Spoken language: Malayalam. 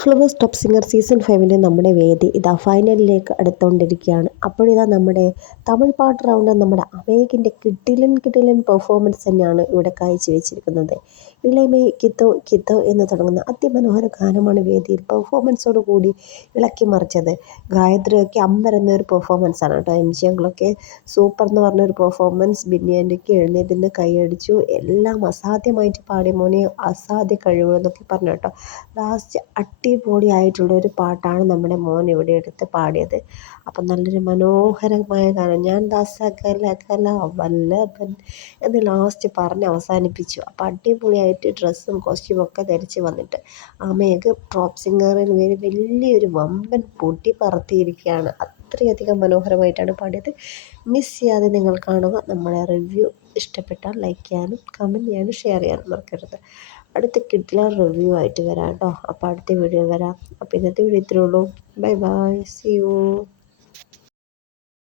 ഫ്ലവേഴ്സ് ടോപ്പ് സിംഗർ സീസൺ 5 നമ്മുടെ വേദി ഇതാ ഫൈനലിലേക്ക് അടുത്തുകൊണ്ടിരിക്കുകയാണ്. അപ്പോഴിതാ നമ്മുടെ തമിഴ് പാട്ട് റൗണ്ട് നമ്മുടെ അമേകിൻ്റെ കിടിലൻ പെർഫോമൻസ് തന്നെയാണ് ഇവിടെ കാഴ്ചവെച്ചിരിക്കുന്നത്. ഇളയമേ കിത്തോ കിത്തോ എന്ന് തുടങ്ങുന്ന അതിമനോഹര ഗാനമാണ് വേദിയിൽ പെർഫോമൻസോട് കൂടി ഇളക്കി മറിച്ചത്. ഗായത്രിയൊക്കെ അമ്പരന്നൊരു പെർഫോമൻസാണ് കേട്ടോ. MG അങ്കിളൊക്കെ സൂപ്പർ എന്ന് പറഞ്ഞൊരു പെർഫോമൻസ്. ബിന്നിയാൻ്റെക്ക് എഴുന്നേറ്റ് കൈയടിച്ചു. എല്ലാം അസാധ്യമായിട്ട് പാടി മോനെ, അസാധ്യ കഴിവ് എന്നൊക്കെ പറഞ്ഞു കേട്ടോ. ലാസ്റ്റ് അടിപൊളിയായിട്ടുള്ളൊരു പാട്ടാണ് നമ്മുടെ മോൻ ഇവിടെ എടുത്ത് പാടിയത്. അപ്പം നല്ലൊരു മനോഹരമായ ഗാനം. ഞാൻ ദാസകല കല വല്ലഭൻ എന്ന് ലാസ്റ്റ് പറഞ്ഞ് അവസാനിപ്പിച്ചു. അപ്പം അടിപൊളിയായിട്ട് ഡ്രസ്സും കോസ്റ്റ്യൂമും ഒക്കെ ധരിച്ച് വന്നിട്ട് അമേഘ് ടോപ്പ് സിംഗറിൽ വലിയൊരു വമ്പൻ പൊട്ടി പറത്തിയിരിക്കുകയാണ്. അത്രയധികം മനോഹരമായിട്ടാണ് പാടിയത്. മിസ് ചെയ്യാതെ നിങ്ങൾ കാണുക. നമ്മുടെ റിവ്യൂ ഇഷ്ടപ്പെട്ടാൽ ലൈക്ക് ചെയ്യാനും കമൻറ്റ് ചെയ്യാനും ഷെയർ ചെയ്യാനും മറക്കരുത്. അടുത്ത കിട്ടില്ല റിവ്യൂ ആയിട്ട് വരാം കേട്ടോ. അപ്പോൾ അടുത്ത വീഡിയോ വരാം. അപ്പോൾ ഇന്നത്തെ വീഡിയോ ഇത്രയേ ഉള്ളൂ. Bye bye, see U.